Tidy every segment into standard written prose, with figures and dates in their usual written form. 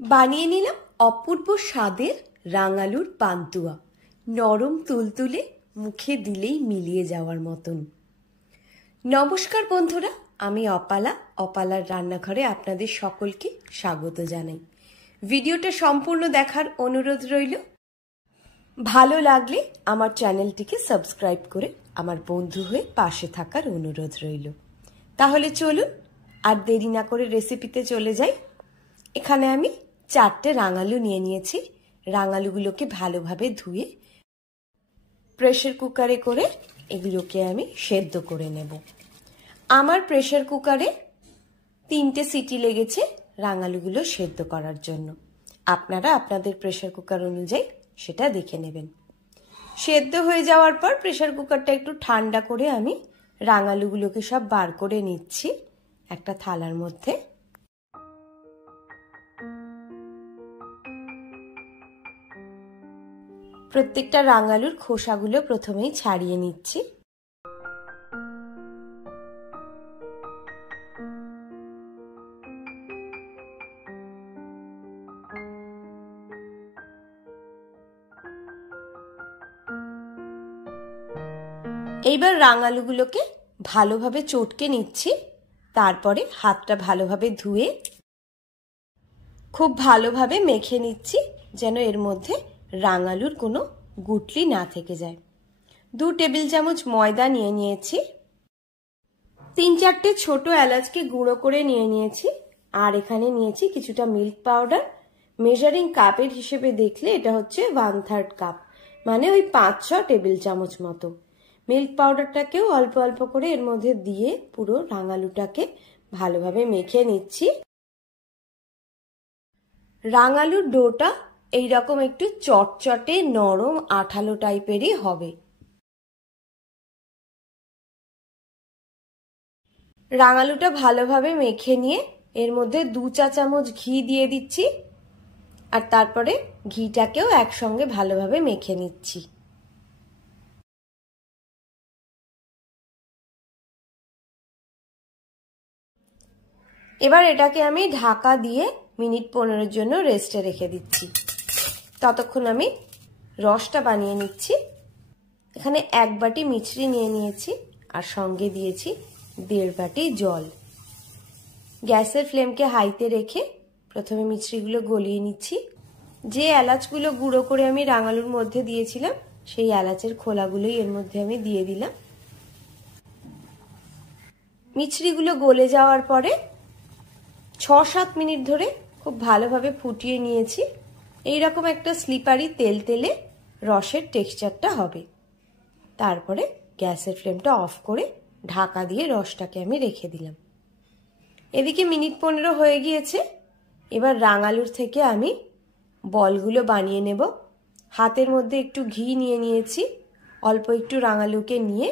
বানিয়ে নিলাম অপূর্ব স্বাদের রাঙালুর পান্তুয়া। নরম তুলতুলে, মুখে দিলেই মিলিয়ে যাওয়ার মতন। নমস্কার বন্ধুরা, আমি অপালা। অপালার রান্নাঘরে আপনাদের সকলকে স্বাগত জানাই। ভিডিওটা সম্পূর্ণ দেখার অনুরোধ রইল। ভালো লাগলে আমার চ্যানেলটিকে সাবস্ক্রাইব করে আমার বন্ধু হয়ে পাশে থাকার অনুরোধ রইল। তাহলে চলুন আর দেরি না করে রেসিপিতে চলে যাই। এখানে আমি 4টে রাঙালু নিয়ে নিয়েছি। রাঙালুগুলোকে ভালোভাবে ধুয়ে প্রেসার কুকারে করে এগুলোকে আমি সেদ্ধ করে নেব। আমার প্রেসার কুকারে 3টে সিটি লেগেছে রাঙালুগুলো সেদ্ধ করার জন্য। আপনারা আপনাদের প্রেসার কুকার অনুযায়ী সেটা দেখে নেবেন। সেদ্ধ হয়ে যাওয়ার পর প্রেসার কুকারটা একটু ঠান্ডা করে আমি রাঙালুগুলোকে সব বার করে নিচ্ছি একটা থালার মধ্যে। প্রত্যেকটা রাঙালুর খোসাগুলো প্রথমেই ছাড়িয়ে নিচ্ছি। এইবার রাঙালুগুলোকে ভালোভাবে চটকে নিচ্ছি। তারপরে হাতটা ভালোভাবে ধুয়ে খুব ভালোভাবে মেখে নিচ্ছি যেন এর মধ্যে রাঙালুর কোনো গুটলি না থেকে যায়। 2 টেবিল চামচ ময়দা নিয়ে নিয়েছি। 3-4টে ছোট এলাচকে গুঁড়ো করে নিয়ে নিয়েছি। আর এখানে নিয়েছি কিছুটা মিল্ক পাউডার। মেজারিং কাপের হিসেবে দেখলে এটা হচ্ছে 1/3 কাপ, মানে ওই 5-6 টেবিল চামচ মতো। মিল্ক পাউডারটাকেও অল্প অল্প করে এর মধ্যে দিয়ে পুরো রাঙালুটাকে ভালোভাবে মেখে নিচ্ছি। রাঙালুর ডোটা এইরকম একটু চটচটে নরম আঠালো টাইপেরই হবে। রাঙালুটা ভালোভাবে মেখে নিয়ে এর মধ্যে 2 চা চামচ ঘি দিয়ে দিচ্ছি। আর তারপরে ঘিটাকেও একসঙ্গে ভালোভাবে মেখে নিচ্ছি। এবার এটাকে আমি ঢাকা দিয়ে মিনিট 15 জন্য রেস্টে রেখে দিচ্ছি। ততক্ষণ আমি রসটা বানিয়ে নিচ্ছি। এখানে 1 বাটি মিছরি নিয়ে নিয়েছি আর সঙ্গে দিয়েছি 1.5 বাটি জল। গ্যাসের ফ্লেমকে হাইতে রেখে প্রথমে মিছরিগুলো গলিয়ে নিচ্ছি। যে এলাচগুলো গুঁড়ো করে আমি রাঙালুর মধ্যে দিয়েছিলাম সেই এলাচের খোলাগুলোই এর মধ্যে আমি দিয়ে দিলাম। মিছরিগুলো গলে যাওয়ার পরে 6-7 মিনিট ধরে খুব ভালোভাবে ফুটিয়ে নিয়েছি। এইরকম একটা স্লিপারি তেলতেলে রসের টেক্সচারটা হবে। তারপরে গ্যাসের ফ্লেমটা অফ করে ঢাকা দিয়ে রসটাকে আমি রেখে দিলাম। এদিকে মিনিট 15 হয়ে গিয়েছে। এবার রাঙালুর থেকে আমি বলগুলো বানিয়ে নেব। হাতের মধ্যে একটু ঘি নিয়ে নিয়েছি। অল্প একটু রাঙালুকে নিয়ে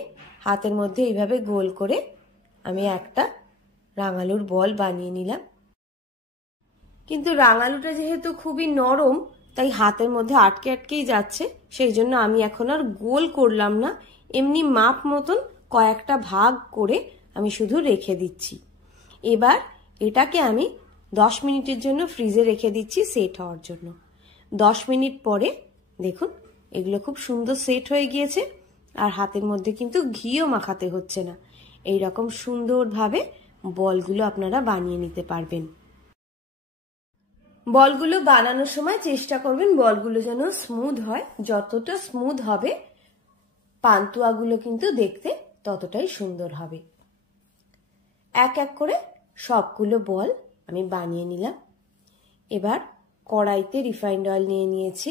হাতের মধ্যে এইভাবে গোল করে আমি একটা রাঙালুর বল বানিয়ে নিলাম। কিন্তু রাঙালুটা যেহেতু খুবই নরম, তাই হাতের মধ্যে আটকে আটকেই যাচ্ছে। সেই জন্য আমি এখন আর গোল করলাম না, এমনি মাপ মতন কয়েকটা ভাগ করে আমি শুধু রেখে দিচ্ছি। এবার এটাকে আমি 10 মিনিটের জন্য ফ্রিজে রেখে দিচ্ছি সেট হওয়ার জন্য। 10 মিনিট পরে দেখুন এগুলো খুব সুন্দর সেট হয়ে গিয়েছে। আর হাতের মধ্যে কিন্তু ঘিও মাখাতে হচ্ছে না। এইরকম সুন্দরভাবে বলগুলো আপনারা বানিয়ে নিতে পারবেন। বলগুলো বানানোর সময় চেষ্টা করবেন বলগুলো যেন স্মুথ হয়। যতটা স্মুথ হবে পান্তুয়াগুলো কিন্তু দেখতে ততটাই সুন্দর হবে। এক এক করে সবগুলো বল আমি বানিয়ে নিলাম। এবার কড়াইতে রিফাইন্ড অয়েল নিয়ে নিয়েছি।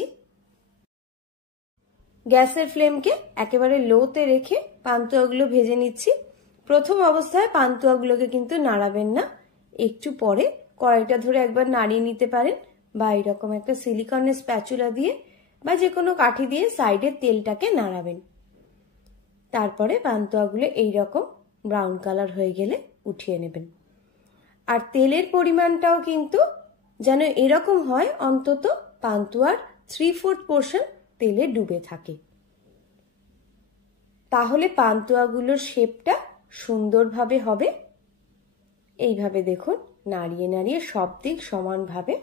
গ্যাসের ফ্লেমকে একেবারে লোতে রেখে পান্তুয়াগুলো ভেজে নিচ্ছি। প্রথম অবস্থায় পান্তুয়াগুলোকে কিন্তু নাড়াবেন না, একটু পরে কড়াইটা ধরে একবার নাড়িয়ে নিতে পারেন, বা এরকম একটা সিলিকনের স্প্যাচুলা দিয়ে বা যে কোনো কাঠি দিয়ে সাইডে তেলটাকে নাড়াবেন। তারপরে পান্তুয়াগুলো এইরকম ব্রাউন কালার হয়ে গেলে উঠিয়ে নেবেন। আর তেলের পরিমাণটাও কিন্তু যেন এরকম হয় অন্তত পান্তুয়ার 3/4 পোর্শন তেলে ডুবে থাকে। তাহলে পান্তুয়াগুলোর শেপটা সুন্দরভাবে হবে। এইভাবে দেখুন নাড়িয়ে নাড়িয়ে সব দিক সমানভাবে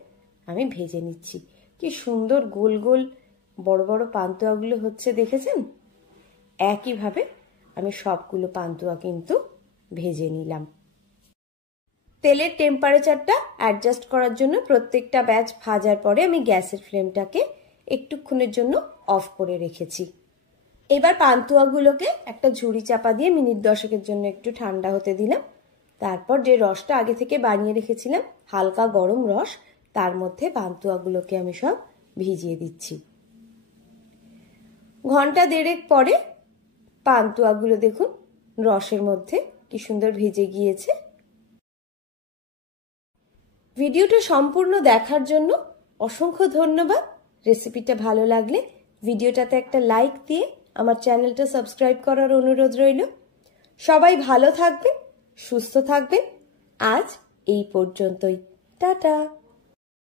আমি ভেজে নিচ্ছি। কি সুন্দর গোল গোল বড় বড় পান্তুয়াগুলো হচ্ছে, দেখেছেন? একইভাবে আমি সবগুলো পান্তুয়া কিন্তু ভেজে নিলাম। তেলের টেম্পারেচারটা অ্যাডজাস্ট করার জন্য প্রত্যেকটা ব্যাচ ভাজার পরে আমি গ্যাসের ফ্লেমটাকে একটুক্ষণের জন্য অফ করে রেখেছি। এবার পান্তুয়াগুলোকে একটা ঝুড়ি চাপা দিয়ে মিনিট 10-এর জন্য একটু ঠান্ডা হতে দিলাম। তারপর যে রসটা আগে থেকে বানিয়ে রেখেছিলাম, হালকা গরম রস, তার মধ্যে পান্তুয়াগুলোকে আমি সব ভিজিয়ে দিচ্ছি। ঘন্টা 1.5 পরে পান্তুয়াগুলো দেখুন রসের মধ্যে কি সুন্দর ভেজে গিয়েছে। ভিডিওটা সম্পূর্ণ দেখার জন্য অসংখ্য ধন্যবাদ। রেসিপিটা ভালো লাগলে ভিডিওটাতে একটা লাইক দিয়ে আমার চ্যানেলটা সাবস্ক্রাইব করার অনুরোধ রইল। সবাই ভালো থাকবেন, সুস্থ থাকবেন। আজ এই পর্যন্তই। টাটা।